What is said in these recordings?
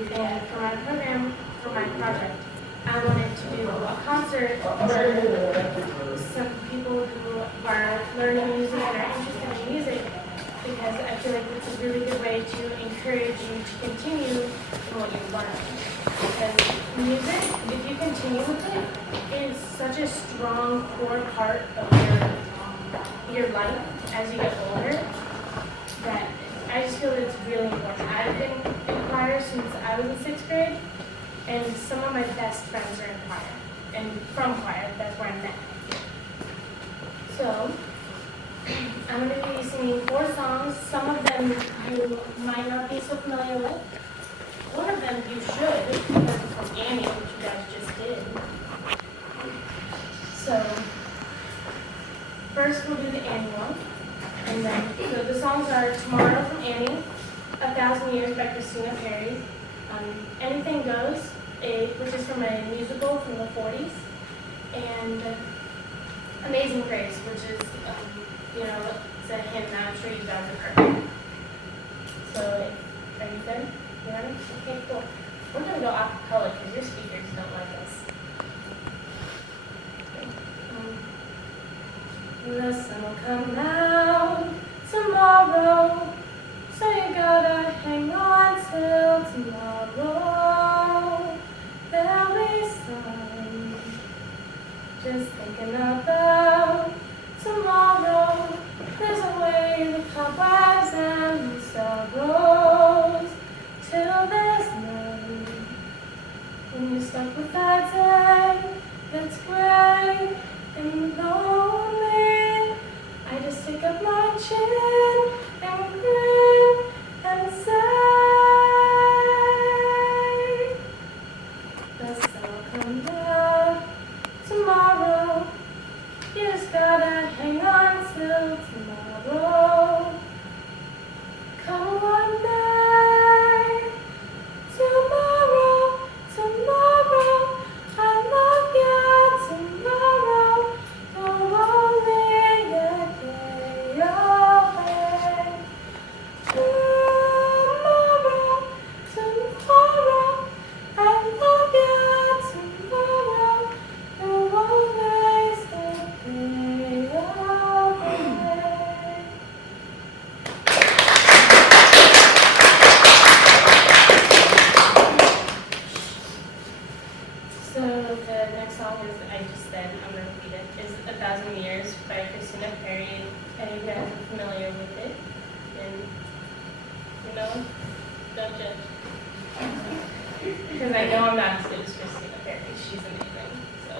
And for my program, for my project, I wanted to do a concert for some people who are learning music and are interested in music, because I feel like it's a really good way to encourage you to continue in what you're learning. Because music, if you continue with it, is such a strong core part of your life as you get older, that I just feel that it's really important. I've been in choir since I was in 6th grade, and some of my best friends are in choir. And from choir, that's where I met. So, I'm going to be singing 4 songs. Some of them you might not be so familiar with. One of them you should, because it's from Annie, which you guys just did. So, first we'll do the Annie one. And then, so the songs are Tomorrow from Annie, 1,000 Years by Christina Perri, Anything Goes, which is from a musical from the 40s, and Amazing Grace, which is, it's a hymn that I'm sure you guys have heard. So, are you good? You ready? Okay, cool. We're going to go a cappella because your speakers don't like us. The sun will come out tomorrow, so you gotta hang on till tomorrow. There'll be sun. Just thinking about tomorrow. There's a way the cobwebs and the sorrows till there's none. When you're stuck with that day that's gray and lonely, I just stick up my chin and grin and say, the sun will come down tomorrow. You just gotta hang on till tomorrow. Come one day, tomorrow, tomorrow, I love you tomorrow. You're only a day away. Tomorrow, tomorrow, I love you tomorrow. You're always a day away. So the next song is, I just said, I'm going to repeat it, is 1,000 Years by Christina Perri. And you guys are familiar with it. And, don't judge. Because I know I'm not as good as Christina Perri. She's amazing. So,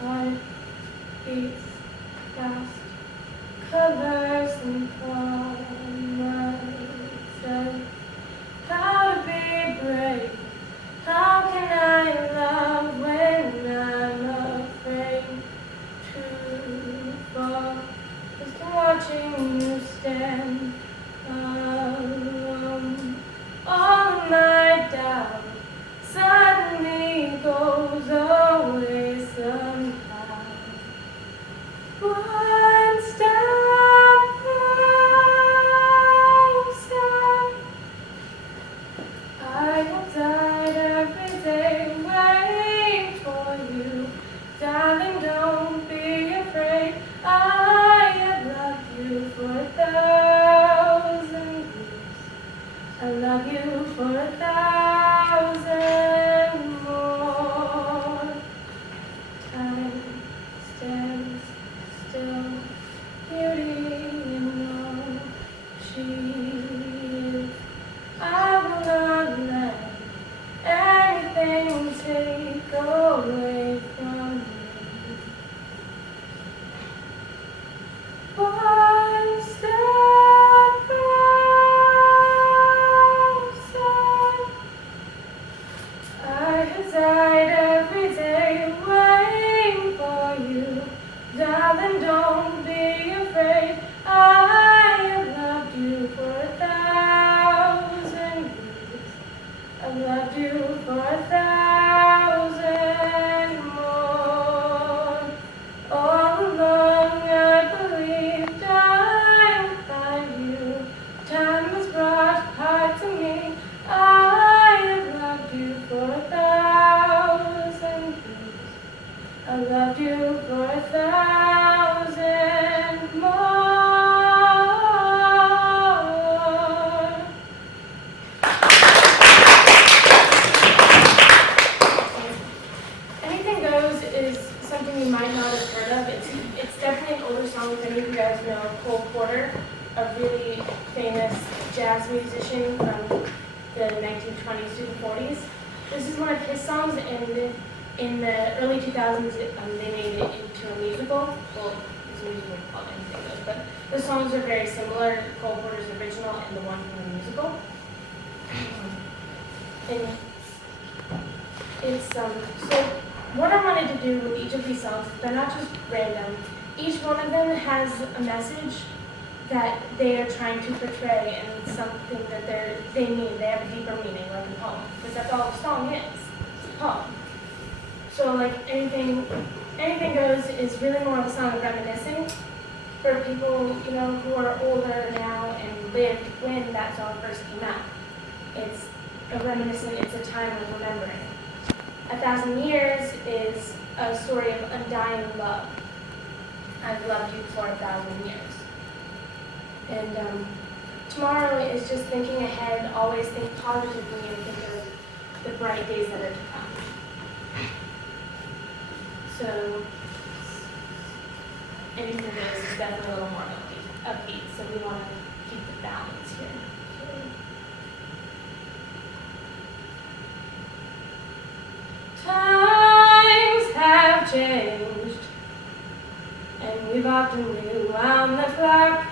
Heart beats fast, colors and colors. How to be brave? How can I love when I'm afraid to fall? Just watching you stand alone. All of my doubt suddenly goes away somehow. One step closer. I have died every day waiting for you. Darling, don't be afraid. I have loved you for 1,000 years. I love you for 1,000 more. Time stands still, beauty in all she is. I will not let anything take away from me. One step closer. I have died every day waiting for you. Darling, don't be afraid. you guys know Cole Porter, a really famous jazz musician from the 1920s to the 40s. This is one of his songs, and in the early 2000s, they made it into a musical. Well, it's a musical called Anything Goes, but the songs are very similar, Cole Porter's original and the one from the musical. And it's, so what I wanted to do with each of these songs, they're not just random. Each one of them has a message that they are trying to portray and something that they mean. They have a deeper meaning, like a poem, because that's all the song is, it's a poem. So like Anything Goes is really more of a song of reminiscing for people, who are older now and lived when that song first came out. It's a reminiscing, it's a time of remembering. 1,000 Years is a story of undying love. I've loved you for 1,000 years. And Tomorrow is just thinking ahead, always think positively and think of the bright days that are to come. So, Anything Goes is definitely a little more upbeat, so we want to keep the balance here. Times have changed, and we've often rewound the clock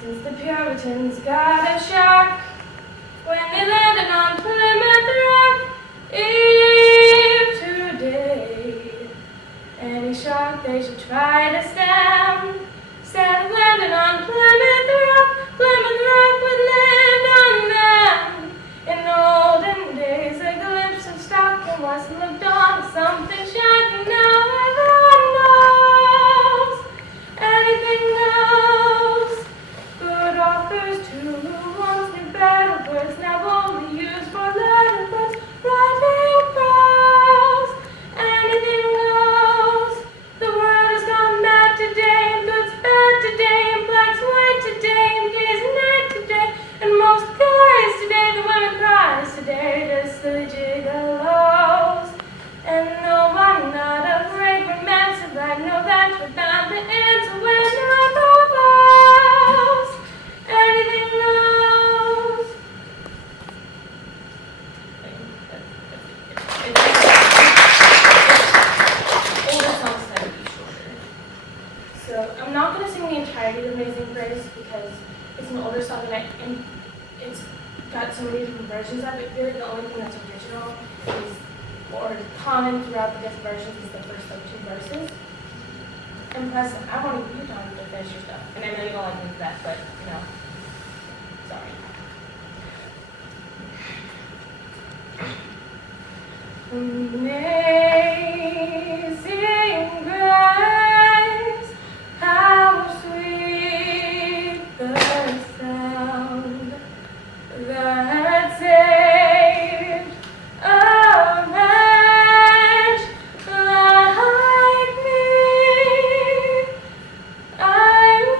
since the Puritans got a shock when they landed on Plymouth Rock. If today any shock they should try to stem, instead of landing on Plymouth Rock would land on them. In olden days, a glimpse of stock and was looked on as something shocking. Now everyone knows anything goes. Good authors too, who once knew better words, now only used for letter words, writing prose. Anything goes. The world has gone bad today, and good's bad today, and black's white today, and gay's night today, and most guys today, the women cries today, just silly gigolos. And no, I'm not afraid romance, if I know that you're bound to answer when I propose. Anything goes. Older songs tend to be shorter. So I'm not going to sing the entirety of Amazing Grace because it's an older song and it's got so many different versions of it. Really, the only thing that's original is, or common throughout the different versions, is the first two verses. And plus, I want you time to finish your stuff. And I know you don't like me for that, but sorry. Amazing grace, how sweet the sound that saved a wretch like me. I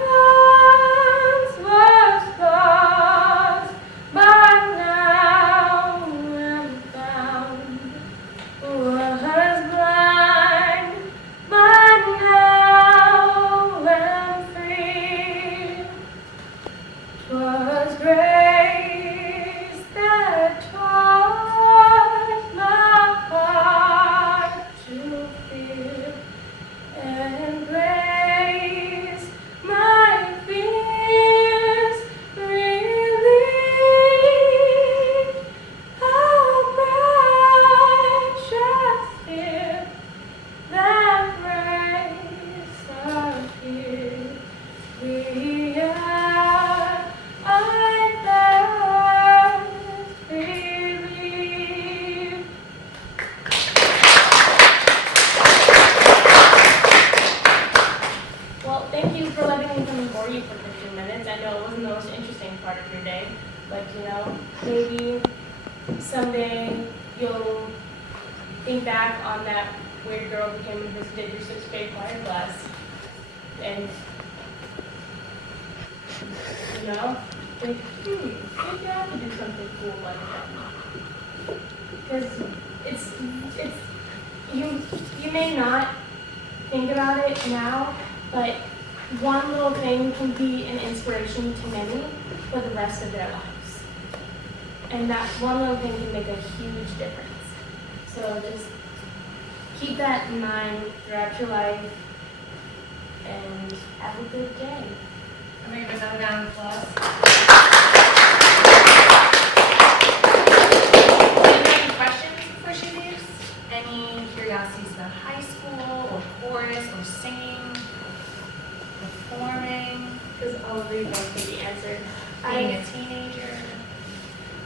once was lost, but now am found. Was blind, but now am free. 'Twas grace that taught my heart to fear, and grace my fears relieved. How precious is that grace appeared. We are, I first believed. Well, thank you for letting me come and bore you for 15 minutes. I know it wasn't the most interesting part of your day, but maybe someday you'll think back on that weird girl who came and visited your 6th grade choir class, and think, maybe I could do something cool like that. Because it's you may not think about it now, but one little thing can be an inspiration to many for the rest of their lives. And that one little thing can make a huge difference. So just keep that in mind throughout your life and have a good day. I'm going to give another round of applause. Any questions before she leaves? Any curiosities about high school or chorus or singing, performing, Because all of these things can be answered. being a teenager?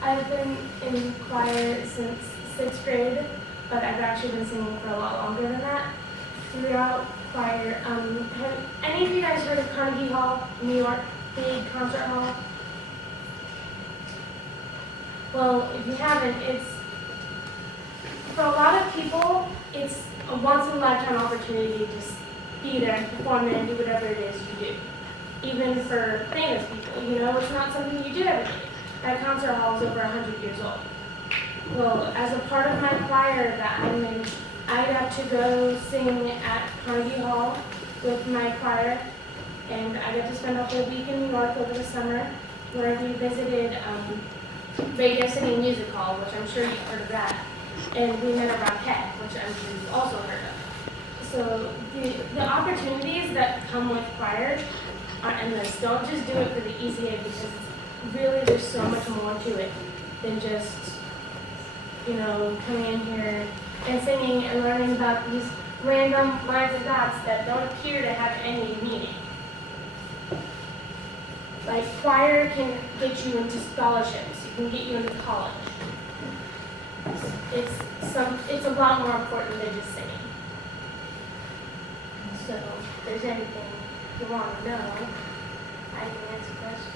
I've been in choir since 6th grade, but I've actually been singing for a lot longer than that. Throughout choir, have any of you guys heard of Carnegie Hall, New York, big concert hall? Well, if you haven't, it's, for a lot of people, it's a once-in-a-lifetime opportunity to just be there and perform there and do whatever it is you do. Even for famous people, you know, it's not something you do every day. That concert hall is over 100 years old. Well, as a part of my choir that I'm in, I got to go sing at Carnegie Hall with my choir, and I got to spend a whole week in New York over the summer, where we visited Radio City Music Hall, which I'm sure you've heard of that, and we met a Rockette, which I'm sure you've also heard of. So the opportunities that come with choir are endless. Don't just do it for the easy end, because really there's so much more to it than just, you know, coming in here and singing and learning about these random lines and dots that don't appear to have any meaning. Like choir can get you into scholarships, it can get you into college. It's a lot more important than just singing. So if there's anything you want to know, I can answer questions.